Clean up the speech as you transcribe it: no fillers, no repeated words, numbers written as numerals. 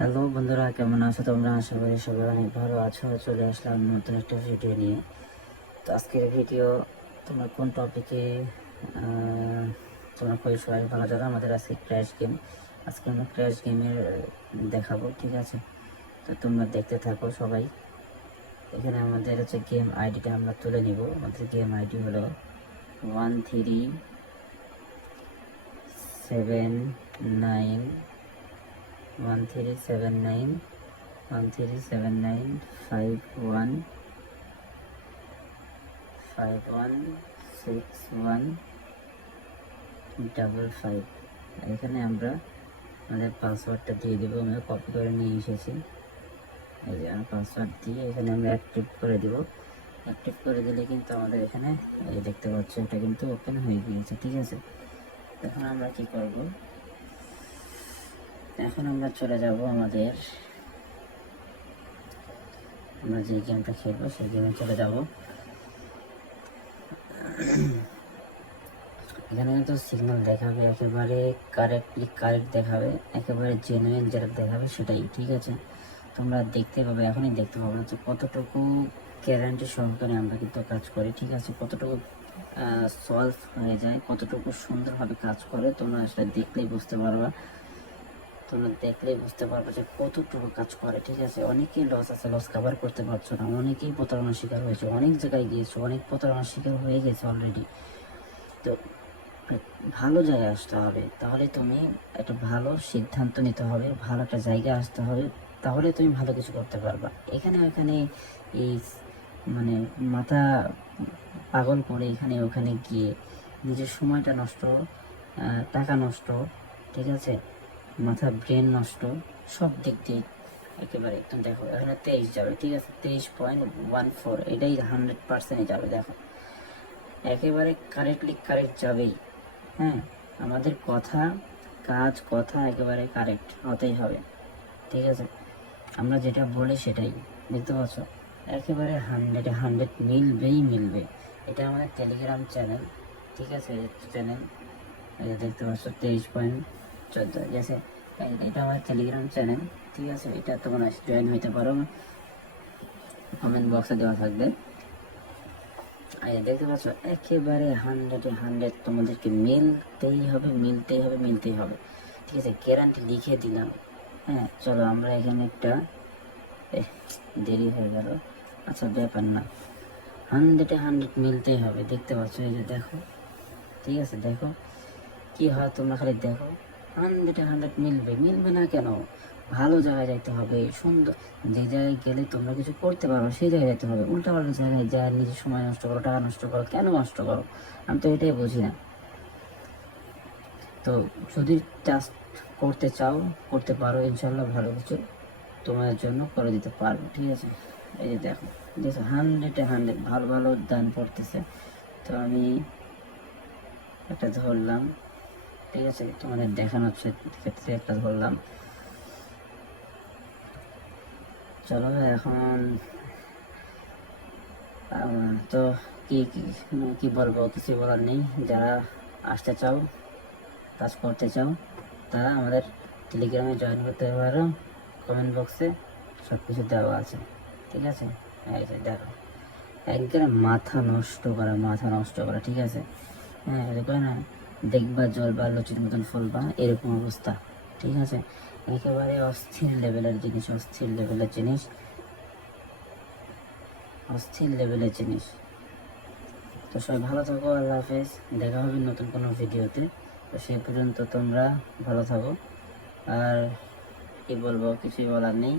Hello বন্ধুরা, কেমন আছো তোমরা? আশা করি সবাই অনেক ভালো আছো। চলে আসলাম নতুন একটা ভিডিও নিয়ে। তো আজকের ভিডিও তোমরা কোন টপিকে তোমরা কই সবাই ভালো জানো। আমাদের আজকে ক্র্যাশ গেম, আজকে আমরা ক্র্যাশ গেমের দেখাবো, ঠিক আছে? তো তোমরা দেখতে থাকো সবাই। এখানে আমাদের হচ্ছে গেম আইডিটা আমরা তুলে নিব। আমাদের গেম আইডি হলো 1379 1379 5161 এখানে আমরা আমাদের পাসওয়ার্ডটা দিয়ে দেবো। আমরা কপি করে নিয়ে এসেছি। এই যে আমরা পাসওয়ার্ড দিয়ে এখানে আমরা অ্যাক্টিভ করে দেব। অ্যাক্টিভ করে দিলে কিন্তু আমাদের এখানে এই দেখতে পাচ্ছ এটা কিন্তু ওপেন হয়ে গিয়েছে, ঠিক আছে? এখন আমরা কি করব, এখন আমরা চলে যাব আমাদের আমরা যে গেমটা খেলবো সেই গেমে চলে যাব। এখানে কিন্তু সিগন্যাল দেখাবে, একেবারে কারেক্ট দেখাবে, একেবারে জেনুইন যেটা দেখাবে সেটাই, ঠিক আছে? তোমরা দেখতে পাবে, এখনই দেখতে পাবে যে কতটুকু গ্যারান্টি সহকারে আমরা কিন্তু কাজ করি, ঠিক আছে? কতটুকু সলভ হয়ে যায়, কতটুকু সুন্দরভাবে কাজ করে তোমরা সেটা দেখলেই বুঝতে পারবা। তোমরা দেখলেই বুঝতে পারবে যে কতটুকু কাজ করে, ঠিক আছে? অনেকেই লস আছে, লস কভার করতে পারছো না, অনেকেই প্রতারণার শিকার হয়েছে, অনেক জায়গায় গিয়েছো, অনেক প্রতারণার শিকার হয়ে গেছে অলরেডি। তো ভালো জায়গায় আসতে হবে, তাহলে তুমি একটা ভালো সিদ্ধান্ত নিতে হবে, ভালো একটা জায়গায় আসতে হবে, তাহলে তুমি ভালো কিছু করতে পারবা। এখানে ওখানে এই মানে মাথা পাগল করে এখানে ওখানে গিয়ে নিজের সময়টা নষ্ট, টাকা নষ্ট, ঠিক আছে? মাথা ব্রেন নষ্ট, সব দিক দিয়ে একেবারে একদম। দেখো এখানে 23 যাবে, ঠিক আছে? 23.14 এটাই 100% যাবে। দেখো একেবারে কারেক্ট যাবেই। হ্যাঁ, আমাদের কথা কথা একেবারে কারেক্ট হতেই হবে, ঠিক আছে? আমরা যেটা বলি সেটাই, বুঝতে পারছো? একেবারে 100 মিলবে। এটা আমাদের টেলিগ্রাম চ্যানেল, ঠিক আছে? চ্যানেল দেখতে পাচ্ছ 23.14 গেছে। এটা আমার টেলিগ্রাম চ্যানেল, ঠিক আছে? এটা তোমরা জয়েন হইতে পারো, কমেন্ট বক্সে দেওয়া থাকবে। দেখতে পাচ্ছ একেবারে 100 তোমাদেরকে মিলতেই হবে, ঠিক আছে? গ্যারান্টি লিখে দিলাম। হ্যাঁ, চলো আমরা এখানে একটা দেরি হয়ে গেল, আচ্ছা ব্যাপার না, 100 মিলতেই হবে। দেখতে পাচ্ছ, এই যে দেখো, ঠিক আছে? দেখো কি হয়, তোমরা খালি দেখো। 100 মিলবে না কেন? ভালো জায়গায় যাইতে হবে, সুন্দর যে জায়গায় গেলে তোমরা কিছু করতে পারো সেই জায়গায় যেতে হবে। উল্টাপাল্টা জায়গায় যায় নিজের সময় নষ্ট করো, টাকা নষ্ট করো, কেন নষ্ট করো? আমি তো এটাই বুঝি না। তো যদি টাস্ক করতে চাও, করতে পারো, ইনশাল্লাহ ভালো কিছু তোমার জন্য করে দিতে পারবো, ঠিক আছে? এই যে দেখো, দেখো 100 ভালো দান পড়তেছে। তো আমি একটা ধরলাম, ঠিক আছে? তোমাদের দেখানোর ক্ষেত্রে একটা ধরলাম। চলো এখন তো কি কি কি বলবো, কিছু বলার নেই। যারা আসতে চাও, কাজ করতে চাও, তারা আমাদের টেলিগ্রামে জয়েন করতে পারো। কমেন্ট বক্সে সব কিছু দেওয়া আছে, ঠিক আছে? এই যে দেখো, একদম মাথা নষ্ট করা, ঠিক আছে? হ্যাঁ, এরকম না, দেখবা জ্বলবা লুচির মতন ফলবা, এরকম অবস্থা, ঠিক আছে? একেবারে অস্থির লেভেলের জিনিস। তো সবাই ভালো থাকো, আল্লাহ হাফেজ। দেখা হবে নতুন কোনো ভিডিওতে। তো সেই পর্যন্ত তোমরা ভালো থাকো। আর কি বলবো, কিছুই বলার নেই।